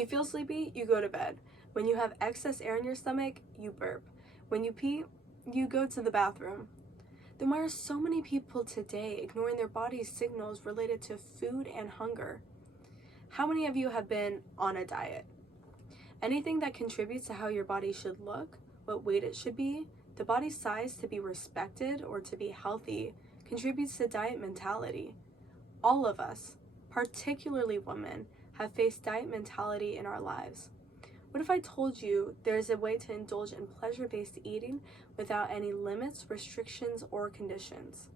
you feel sleepy, you go to bed. When you have excess air in your stomach, you burp. When you pee, you go to the bathroom. Then why are so many people today ignoring their body's signals related to food and hunger? How many of you have been on a diet? Anything that contributes to how your body should look, what weight it should be, the body's size to be respected or to be healthy, contributes to diet mentality. All of us, particularly women, have faced diet mentality in our lives. What if I told you there's a way to indulge in pleasure-based eating without any limits, restrictions, or conditions?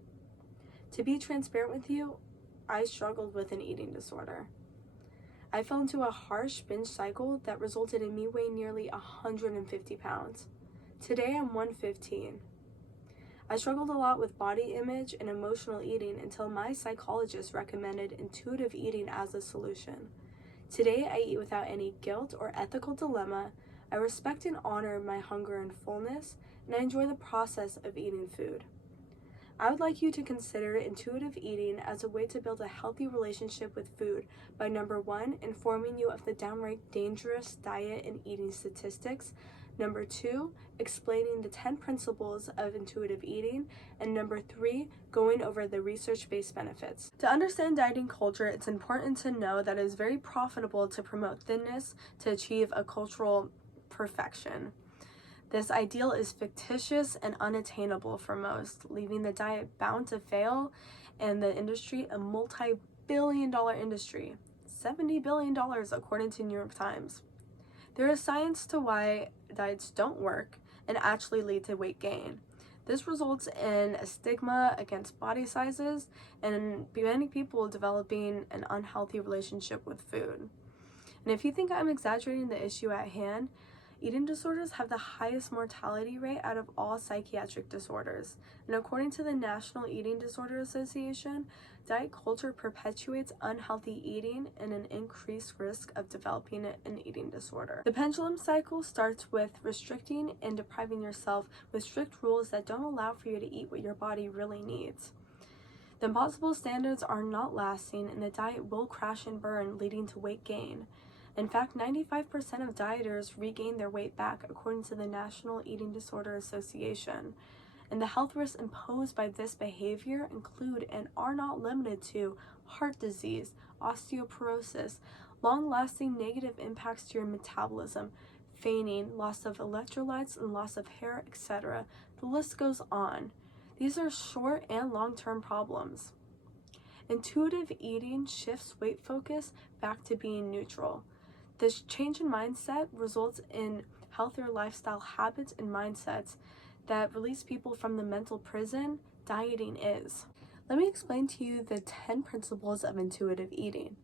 To be transparent with you, I struggled with an eating disorder. I fell into a harsh binge cycle that resulted in me weighing nearly 150 pounds. Today I'm 115. I struggled a lot with body image and emotional eating until my psychologist recommended intuitive eating as a solution. Today I eat without any guilt or ethical dilemma. I respect and honor my hunger and fullness, and I enjoy the process of eating food. I would like you to consider intuitive eating as a way to build a healthy relationship with food by number 1, informing you of the downright dangerous diet and eating statistics, number 2, explaining the 10 principles of intuitive eating, and number 3, going over the research-based benefits. To understand dieting culture, it's important to know that it is very profitable to promote thinness to achieve a cultural perfection. This ideal is fictitious and unattainable for most, leaving the diet bound to fail and the industry a multi-billion-dollar industry, $70 billion according to New York Times. There is science to why diets don't work and actually lead to weight gain. This results in a stigma against body sizes and many people developing an unhealthy relationship with food. And if you think I'm exaggerating the issue at hand, eating disorders have the highest mortality rate out of all psychiatric disorders. And according to the National Eating Disorder Association, diet culture perpetuates unhealthy eating and an increased risk of developing an eating disorder. The pendulum cycle starts with restricting and depriving yourself with strict rules that don't allow for you to eat what your body really needs. The impossible standards are not lasting, and the diet will crash and burn, leading to weight gain. In fact, 95% of dieters regain their weight back, according to the National Eating Disorder Association. And the health risks imposed by this behavior include and are not limited to heart disease, osteoporosis, long-lasting negative impacts to your metabolism, fainting, loss of electrolytes, and loss of hair, etc. The list goes on. These are short and long-term problems. Intuitive eating shifts weight focus back to being neutral. This change in mindset results in healthier lifestyle habits and mindsets that release people from the mental prison dieting is. Let me explain to you the 10 principles of intuitive eating.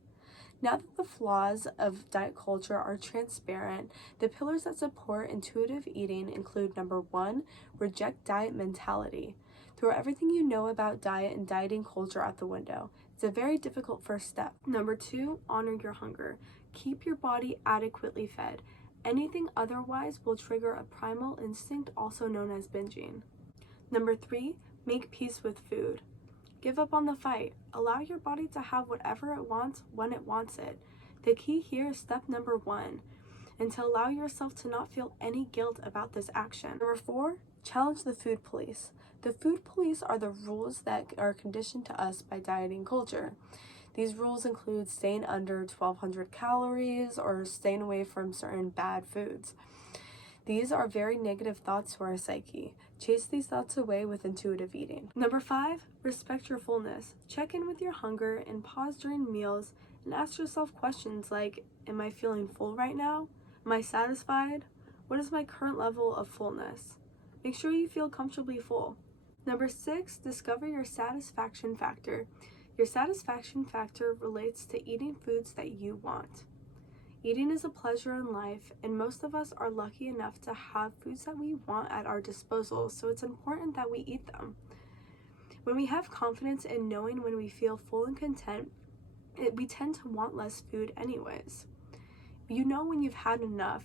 Now that the flaws of diet culture are transparent, the pillars that support intuitive eating include number 1, reject diet mentality. Throw everything you know about diet and dieting culture out the window. It's a very difficult first step. Number 2, honor your hunger. Keep your body adequately fed. Anything otherwise will trigger a primal instinct, also known as binging. Number 3, make peace with food. Give up on the fight. Allow your body to have whatever it wants when it wants it. The key here is step number 1, and to allow yourself to not feel any guilt about this action. Number 4, challenge the food police. The food police are the rules that are conditioned to us by dieting culture. These rules include staying under 1,200 calories or staying away from certain bad foods. These are very negative thoughts to our psyche. Chase these thoughts away with intuitive eating. Number 5, respect your fullness. Check in with your hunger and pause during meals and ask yourself questions like, am I feeling full right now? Am I satisfied? What is my current level of fullness? Make sure you feel comfortably full. Number 6, discover your satisfaction factor. Your satisfaction factor relates to eating foods that you want. Eating is a pleasure in life, and most of us are lucky enough to have foods that we want at our disposal, so it's important that we eat them. When we have confidence in knowing when we feel full and content, we tend to want less food anyways. You know when you've had enough,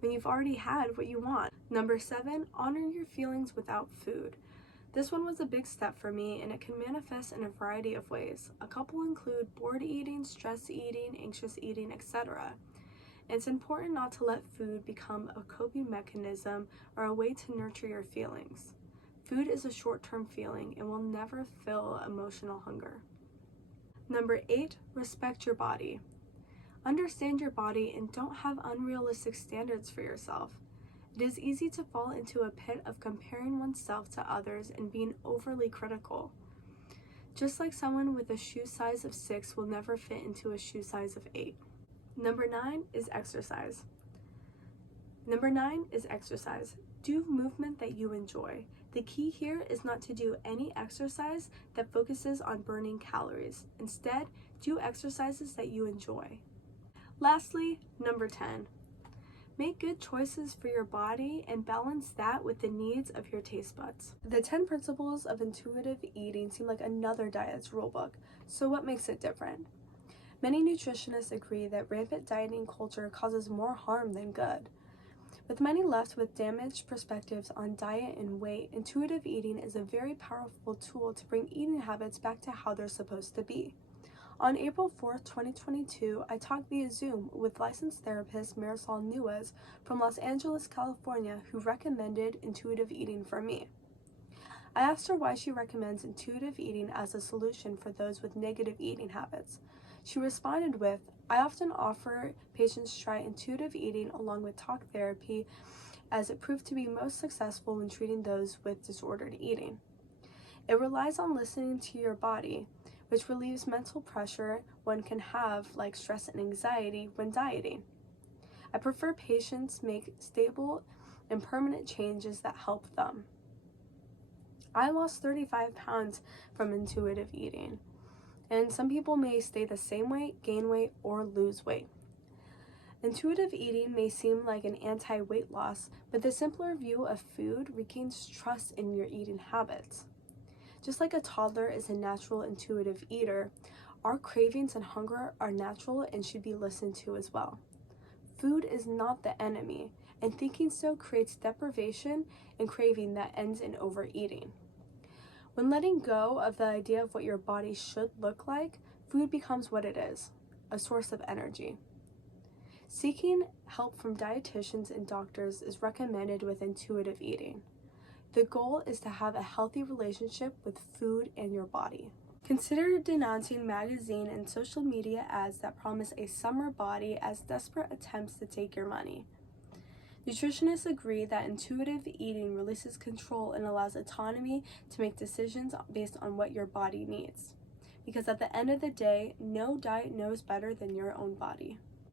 when you've already had what you want. Number 7, honor your feelings without food. This one was a big step for me, and it can manifest in a variety of ways. A couple include bored eating, stress eating, anxious eating, etc. It's important not to let food become a coping mechanism or a way to nurture your feelings. Food is a short-term feeling and will never fill emotional hunger. Number 8, respect your body. Understand your body and don't have unrealistic standards for yourself. It is easy to fall into a pit of comparing oneself to others and being overly critical. Just like someone with a shoe size of 6 will never fit into a shoe size of 8. Number 9 is exercise. Do movement that you enjoy. The key here is not to do any exercise that focuses on burning calories. Instead, do exercises that you enjoy. Lastly, number 10. Make good choices for your body and balance that with the needs of your taste buds. The 10 principles of intuitive eating seem like another diet's rulebook, so what makes it different? Many nutritionists agree that rampant dieting culture causes more harm than good. With many left with damaged perspectives on diet and weight, intuitive eating is a very powerful tool to bring eating habits back to how they're supposed to be. On April 4th, 2022, I talked via Zoom with licensed therapist Marisol Nuez from Los Angeles, California, who recommended intuitive eating for me. I asked her why she recommends intuitive eating as a solution for those with negative eating habits. She responded with, "I often offer patients try intuitive eating along with talk therapy as it proved to be most successful when treating those with disordered eating. It relies on listening to your body, which relieves mental pressure one can have, like stress and anxiety, when dieting. I prefer patients make stable and permanent changes that help them." I lost 35 pounds from intuitive eating, and some people may stay the same weight, gain weight, or lose weight. Intuitive eating may seem like an anti-weight loss, but the simpler view of food regains trust in your eating habits. Just like a toddler is a natural intuitive eater, our cravings and hunger are natural and should be listened to as well. Food is not the enemy, and thinking so creates deprivation and craving that ends in overeating. When letting go of the idea of what your body should look like, food becomes what it is, a source of energy. Seeking help from dietitians and doctors is recommended with intuitive eating. The goal is to have a healthy relationship with food and your body. Consider denouncing magazine and social media ads that promise a summer body as desperate attempts to take your money. Nutritionists agree that intuitive eating releases control and allows autonomy to make decisions based on what your body needs. Because at the end of the day, no diet knows better than your own body.